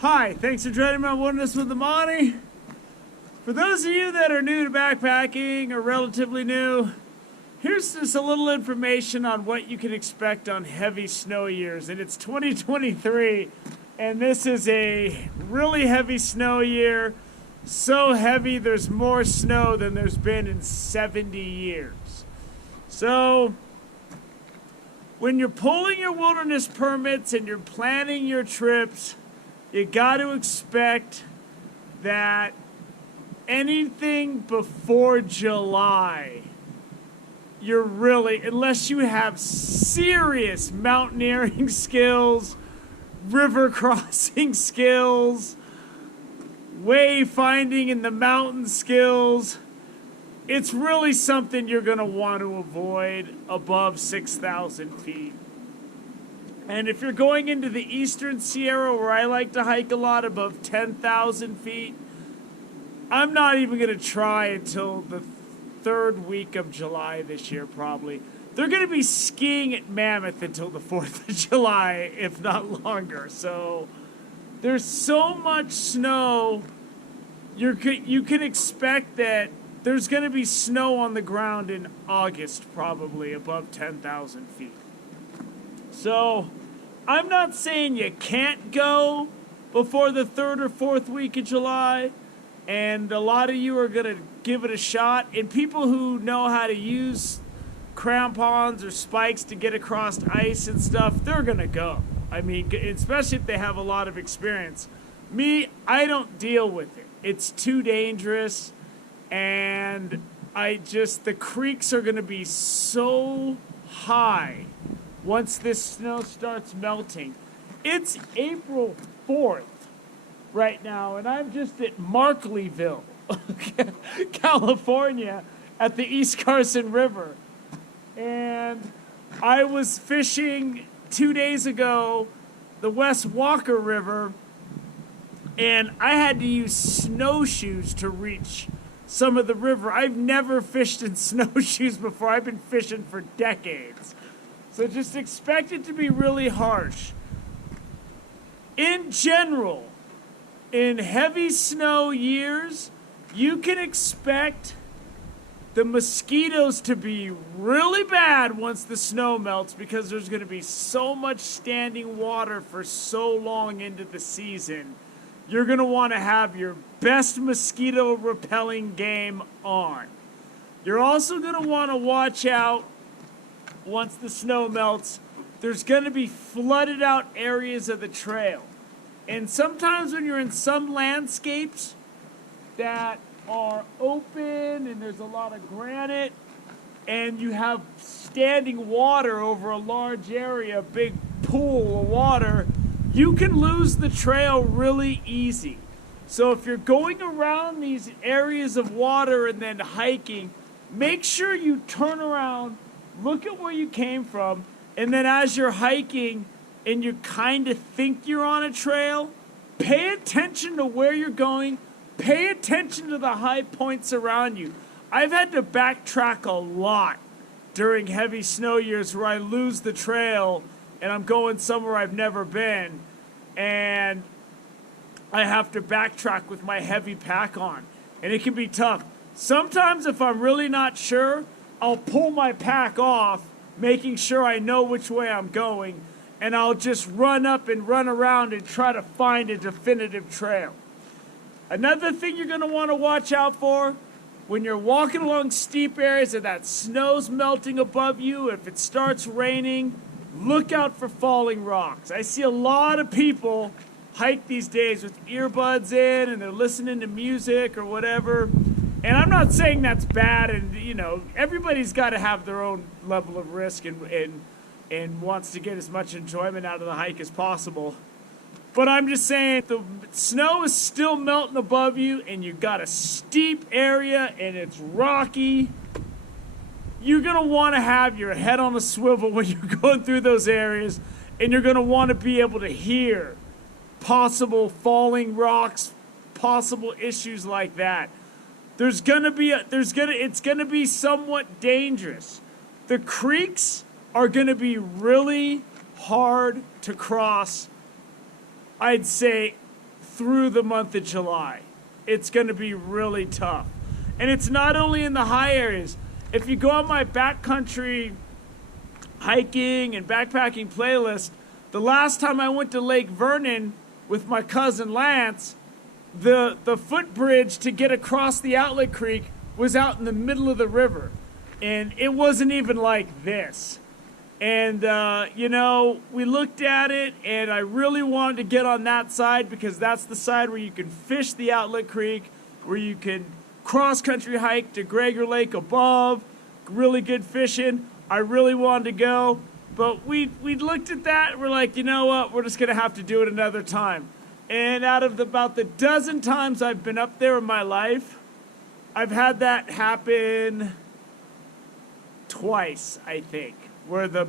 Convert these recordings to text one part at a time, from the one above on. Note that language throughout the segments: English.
Hi, thanks for joining me on Wilderness with Amani. For those of you that are new to backpacking or relatively new, here's just a little information on what you can expect on heavy snow years. And it's 2023, and this is a really heavy snow year. So heavy, there's more snow than there's been in 70 years. So, when you're pulling your wilderness permits and you're planning your trips, you got to expect that anything before July, you're really, unless you have serious mountaineering skills, river crossing skills, wayfinding in the mountain skills, it's really something you're going to want to avoid above 6,000 feet. And if you're going into the eastern Sierra, where I like to hike a lot, above 10,000 feet, I'm not even going to try until the third week of July this year, probably. They're going to be skiing at Mammoth until the 4th of July, if not longer. So there's so much snow, you can expect that there's going to be snow on the ground in August, probably, above 10,000 feet. So, I'm not saying you can't go before the 3rd or 4th week of July, and a lot of you are going to give it a shot. And people who know how to use crampons or spikes to get across ice and stuff, they're going to go. I mean, especially if they have a lot of experience. Me, I don't deal with it. It's too dangerous, and the creeks are going to be so high once this snow starts melting. It's April 4th right now, and I'm just at Markleyville, California, at the East Carson River. And I was fishing 2 days ago the West Walker River, and I had to use snowshoes to reach some of the river. I've never fished in snowshoes before. I've been fishing for decades. So just expect it to be really harsh. In general, in heavy snow years, you can expect the mosquitoes to be really bad once the snow melts, because there's going to be so much standing water for so long into the season. You're going to want to have your best mosquito repelling game on. You're also going to want to watch out. Once the snow melts, there's going to be flooded out areas of the trail. And sometimes when you're in some landscapes that are open and there's a lot of granite and you have standing water over a large area, a big pool of water, you can lose the trail really easy. So if you're going around these areas of water and then hiking, make sure you turn around, look at where you came from, and then as you're hiking and you kind of think you're on a trail, pay attention to where you're going, pay attention to the high points around you. I've had to backtrack a lot during heavy snow years where I lose the trail and I'm going somewhere I've never been, and I have to backtrack with my heavy pack on, and it can be tough. Sometimes if I'm really not sure, I'll pull my pack off, making sure I know which way I'm going, and I'll just run up and run around and try to find a definitive trail. Another thing you're going to want to watch out for, when you're walking along steep areas and that snow's melting above you, if it starts raining, look out for falling rocks. I see a lot of people hike these days with earbuds in and they're listening to music or whatever. And I'm not saying that's bad, and everybody's got to have their own level of risk and wants to get as much enjoyment out of the hike as possible. But I'm just saying, the snow is still melting above you, and you got a steep area, and it's rocky. You're going to want to have your head on a swivel when you're going through those areas, and you're going to want to be able to hear possible falling rocks, possible issues like that. It's gonna be somewhat dangerous. The creeks are gonna be really hard to cross, I'd say through the month of July. It's going to be really tough. And it's not only in the high areas. If you go on my backcountry hiking and backpacking playlist, the last time I went to Lake Vernon with my cousin Lance, the footbridge to get across the outlet creek was out in the middle of the river. And it wasn't even like this. And, we looked at it, and I really wanted to get on that side because that's the side where you can fish the outlet creek, where you can cross-country hike to Gregor Lake above, really good fishing. I really wanted to go, but we looked at that, and we're like, you know what, we're just going to have to do it another time. And out of about the dozen times I've been up there in my life, I've had that happen twice, I think, where the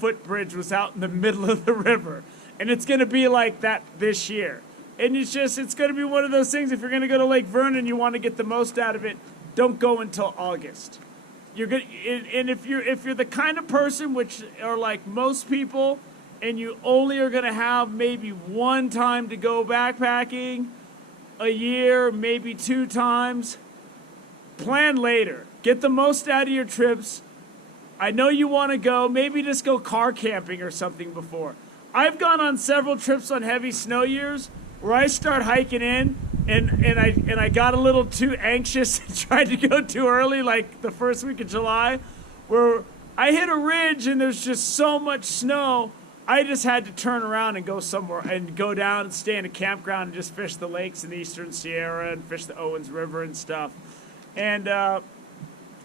footbridge was out in the middle of the river. And it's going to be like that this year. And it's going to be one of those things, if you're going to go to Lake Vernon, you want to get the most out of it, don't go until August. And if you're the kind of person which are like most people, and you only are going to have maybe one time to go backpacking a year, maybe 2 times, plan later. Get the most out of your trips. I know you want to go. Maybe just go car camping or something before. I've gone on several trips on heavy snow years where I start hiking in and I got a little too anxious and tried to go too early, like the first week of July, where I hit a ridge and there's just so much snow, I just had to turn around and go somewhere and go down and stay in a campground and just fish the lakes in the Eastern Sierra and fish the Owens River and stuff. And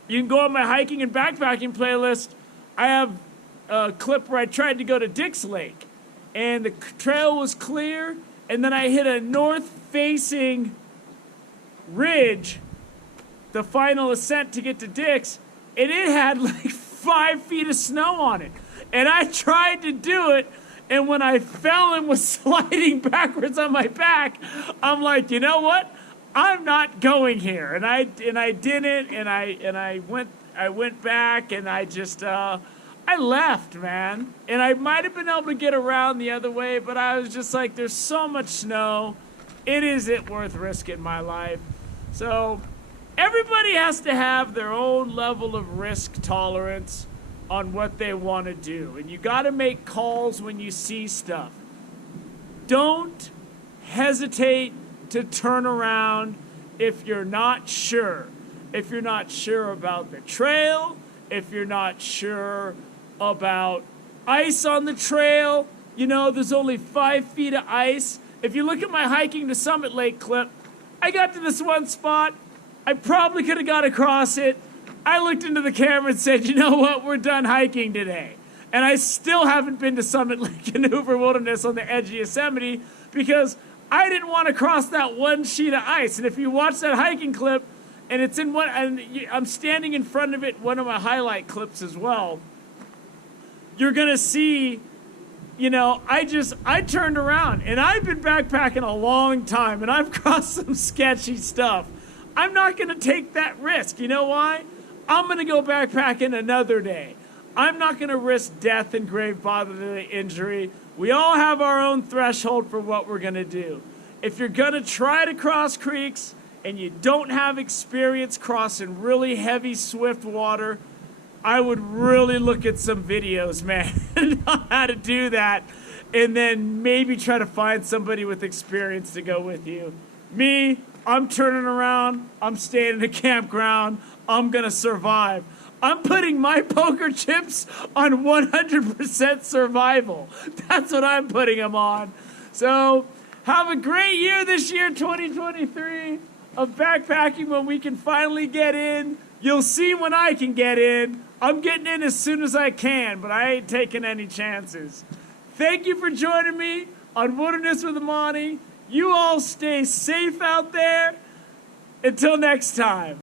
you can go on my hiking and backpacking playlist. I have a clip where I tried to go to Dick's Lake, and the trail was clear, and then I hit a north-facing ridge, the final ascent to get to Dick's, and it had like 5 feet of snow on it. And I tried to do it, and when I fell and was sliding backwards on my back, I'm like, you know what? I'm not going here. And I didn't, and I went back, and I just I left, man. And I might have been able to get around the other way, but I was just like, there's so much snow. It isn't worth risking my life. So everybody has to have their own level of risk tolerance on what they want to do. And you got to make calls when you see stuff. Don't hesitate to turn around if you're not sure. If you're not sure about the trail, if you're not sure about ice on the trail, there's only 5 feet of ice. If you look at my hiking to Summit Lake clip, I got to this one spot. I probably could have got across it. I looked into the camera and said, you know what, we're done hiking today. And I still haven't been to Summit Lake and Hoover Wilderness on the edge of Yosemite because I didn't want to cross that one sheet of ice. And if you watch that hiking clip, and it's in one, and I'm standing in front of it, one of my highlight clips as well, you're going to see, I turned around, and I've been backpacking a long time, and I've crossed some sketchy stuff. I'm not going to take that risk. You know why? I'm going to go backpacking another day. I'm not going to risk death and grave bodily injury. We all have our own threshold for what we're going to do. If you're going to try to cross creeks and you don't have experience crossing really heavy, swift water, I would really look at some videos, man, on how to do that, and then maybe try to find somebody with experience to go with you. Me, I'm turning around, I'm staying in a campground, I'm going to survive. I'm putting my poker chips on 100% survival. That's what I'm putting them on. So have a great year this year, 2023, of backpacking when we can finally get in. You'll see when I can get in. I'm getting in as soon as I can, but I ain't taking any chances. Thank you for joining me on Wilderness with Amani. You all stay safe out there. Until next time.